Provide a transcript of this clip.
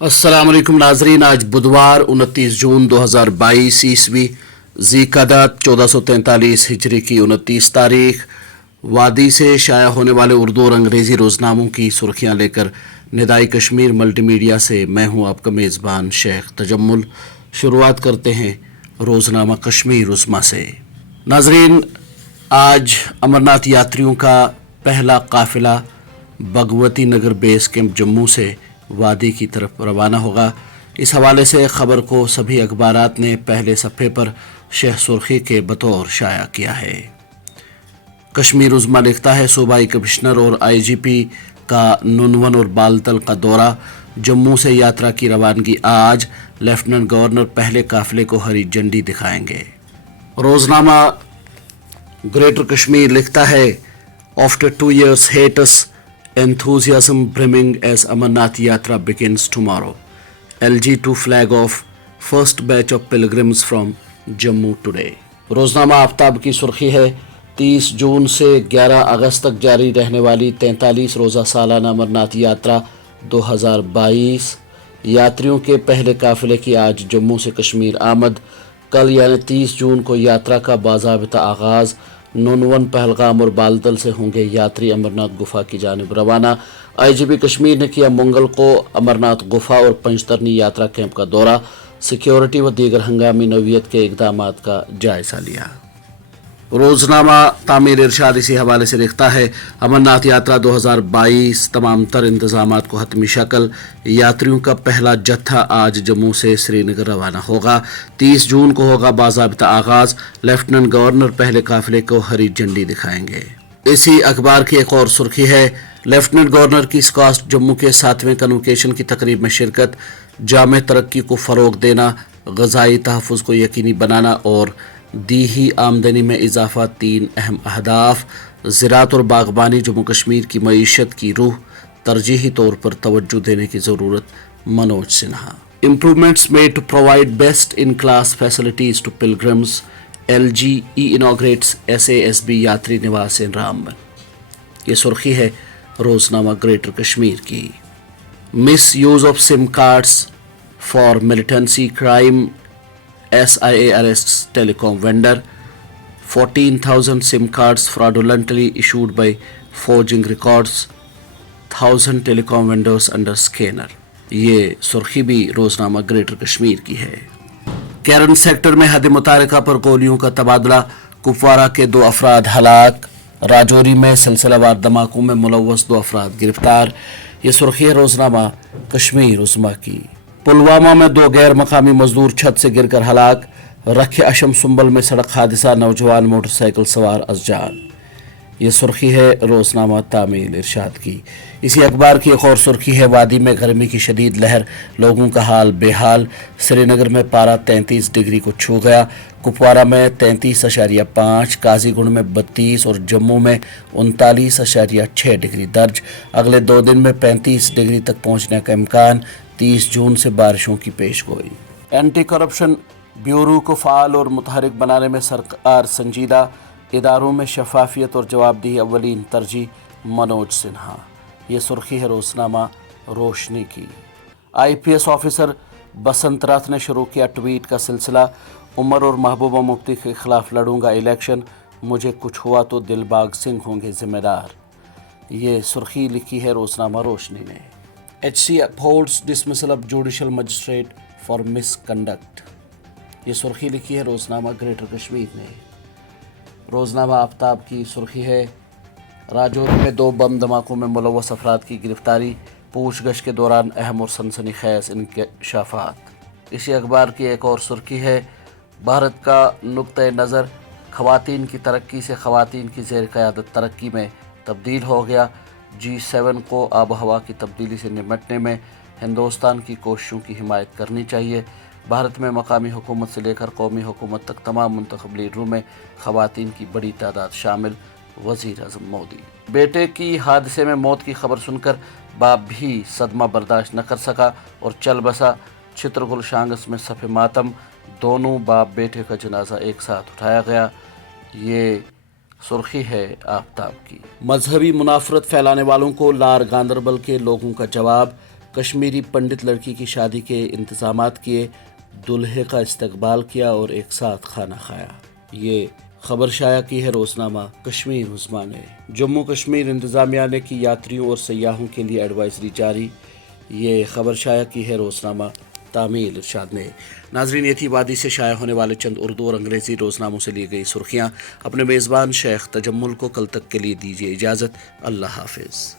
अस्सलाम वालेकुम नाजरीन। आज बुधवार 29 जून 2022 ईस्वी ज़ीक़अदा 1443 हिजरी की 29 तारीख। वादी से शाया होने वाले उर्दू और अंग्रेज़ी रोज़नामों की सुर्खियाँ लेकर निदाई कश्मीर मल्टीमीडिया से मैं हूँ आपका मेज़बान शेख तजम्मुल। शुरुआत करते हैं रोज़नामा कश्मीर उस्मा से। नाजरीन, आज अमरनाथ यात्रियों का पहला काफ़िला भगवती नगर बेस कैंप जम्मू से वादी की तरफ रवाना होगा। इस हवाले से ख़बर को सभी अखबारात ने पहले सफ़े पर शह सुर्खी के बतौर शाया किया है। कश्मीर उज़्मा लिखता है, सूबाई कमिश्नर और आईजीपी का नुनवन और बालतल का दौरा, जम्मू से यात्रा की रवानगी आज, लेफ्टिनेंट गवर्नर पहले काफ़िले को हरी झंडी दिखाएंगे। रोज़नामा ग्रेटर कश्मीर लिखता है, after 2 years hiatus, enthusiasm brimming as Amarnath Yatra begins tomorrow. LG to flag off first batch of pilgrims from Jammu today. रोज़नामा आफ्ताब की सुर्खी है, 30 जून से 11 अगस्त तक जारी रहने वाली 43 रोज़ा सालाना अमरनाथ यात्रा 2022 यात्रियों के पहले काफ़िले की आज जम्मू से कश्मीर आमद। कल यानी 30 जून को यात्रा का बाज़ाबिता आगाज़। नुनवन, पहलगाम और बालतल से होंगे यात्री अमरनाथ गुफा की जानिब रवाना। आईजीपी कश्मीर ने किया मंगल को अमरनाथ गुफा और पंचतरनी यात्रा कैंप का दौरा, सिक्योरिटी व दीगर हंगामी नौयत के इक़दामात का जायज़ा लिया। रोज़नामा तामीर इरशाद इसी हवाले से लिखता है, अमरनाथ यात्रा 2022 तमाम तर इंतज़ामात को हतमी शक्ल। यात्रियों का पहला जत्था आज जम्मू से श्रीनगर रवाना होगा। 30 जून को होगा बाज़ाबिता आगाज़। लेफ्टिनेंट गवर्नर पहले काफ़िले को हरी झंडी दिखाएंगे। इसी अखबार की एक और सुर्खी है, लेफ्टिनेंट गवर्नर की स्कास्ट जम्मू के 7वें कन्वोकेशन की तकरीब में शिरकत, जामे तरक्की को फ़रोग़ देना, ग़ज़ाई तहफ़्फ़ुज़ को यकीनी बनाना और दी ही आमदनी में इजाफा 3 अहम अहदाफ। ज़राअत और बागबानी जम्मू कश्मीर की मईशत की रूह, तरजीही तौर पर तवज्जो देने की ज़रूरत, Manoj Sinha. Improvements made to provide best in class facilities to pilgrims, LGE inaugurates SASB यात्री निवास इन रामबन। ये सुर्खी है रोज़नामा ग्रेटर कश्मीर की। Miss use of SIM cards for militancy crime, SIA arrests telecom vendor, 14,000 SIM cards fraudulently issued by forging records, 1,000 telecom vendors under scanner। ये सुर्खी भी रोज़नामा greater Kashmir की है। कैरन सेक्टर में हद मुतारिका पर गोलियों का तबादला, कुपवारा के 2 अफराद हलाक, राजौरी में सिलसिलावार धमाकों में मुलव्वस 2 अफराद गिरफ्तार। ये सुर्खी है रोज़नामा कश्मीर उज़्मा की। पुलवामा में 2 गैर मकामी मजदूर छत से गिरकर हलाक, रखे अशम सुंबल में सड़क हादसा, नौजवान मोटरसाइकिल सवार अज़जान। ये सुर्खी है रोज़नामा तामील इरशाद की। इसी अखबार की एक और सुर्खी है, वादी में गर्मी की शदीद लहर, लोगों का हाल बेहाल। श्रीनगर में पारा 33 डिग्री को छू गया, कुपवारा में 33.5, काजीगुंड में 32 और जम्मू में 39.6 डिग्री दर्ज। अगले 2 दिन में 35 डिग्री तक पहुँचने का इम्कान। 30 जून से बारिशों की पेशगोई। एंटी करप्शन ब्यूरो को फ़ाल और मुतहरिक बनाने में सरकार संजीदा, इदारों में शफाफियत और जवाबदेही अव्वलीन तरजीह, मनोज सिन्हा। ये सुर्खी है रोज़नामा रोशनी की। IPS ऑफिसर बसंत रथ ने शुरू किया ट्वीट का सिलसिला, उमर और महबूबा मुफ्ती के खिलाफ लड़ूंगा इलेक्शन, मुझे कुछ हुआ तो दिलबाग सिंह होंगे जिम्मेदार। ये सुर्खी लिखी है रोज़नामा रोशनी ने। HC upholds dismissal of judicial magistrate for misconduct। ये सुर्खी लिखी है रोज़नामा ग्रेटर कश्मीर ने। रोज़नामा आफ्ताब की सुर्खी है, राजौरी में 2 बम धमाकों में मुलव्वस अफराद की गिरफ्तारी, पूछगछ के दौरान अहम और सनसनीखेज़ इंकशाफात। इसी अखबार की एक और सुर्खी है, भारत का नुक्ते नज़र, ख़वातीन की तरक्की से ख़वातीन की ज़ेर क़यादत तरक्की में तब्दील हो गया। G7 को आब हवा की तब्दीली से निपटने में हिंदुस्तान की कोशिशों की हिमायत करनी चाहिए। भारत में मकामी हुकूमत से लेकर कौमी हुकूमत तक तमाम मुंतखब लीडरों में ख़वातीन की बड़ी तादाद शामिल, वज़ीर आज़म मोदी। बेटे की हादसे में मौत की खबर सुनकर बाप भी सदमा बर्दाश्त न कर सका और चल बसा। चित्रगुल शांगस में सफ़े मातम, दोनों बाप बेटे का जनाजा एक साथ उठाया गया। ये सुर्खी है आफ्ताब की। मजहबी मुनाफरत फैलाने वालों को लार गांदरबल के लोगों का जवाब, کشمیری پنڈت لڑکی کی شادی کے انتظامات کیے، دلہے کا استقبال کیا اور ایک ساتھ کھانا کھایا۔ یہ خبر شائع کی ہے روزنامہ کشمیر عظمیٰ نے۔ جموں کشمیر انتظامیہ نے کی یاتریوں اور سیاحوں کے لیے ایڈوائزری جاری، یہ خبر شائع کی ہے روزنامہ تعمیل ارشاد نے۔ ناظرین، یہ تھی وادی سے شائع ہونے والے چند اردو اور انگریزی روزناموں سے لی گئی سرخیاں۔ اپنے میزبان شیخ تجمل کو کل تک کے لیے دیجیے اجازت۔ اللہ حافظ۔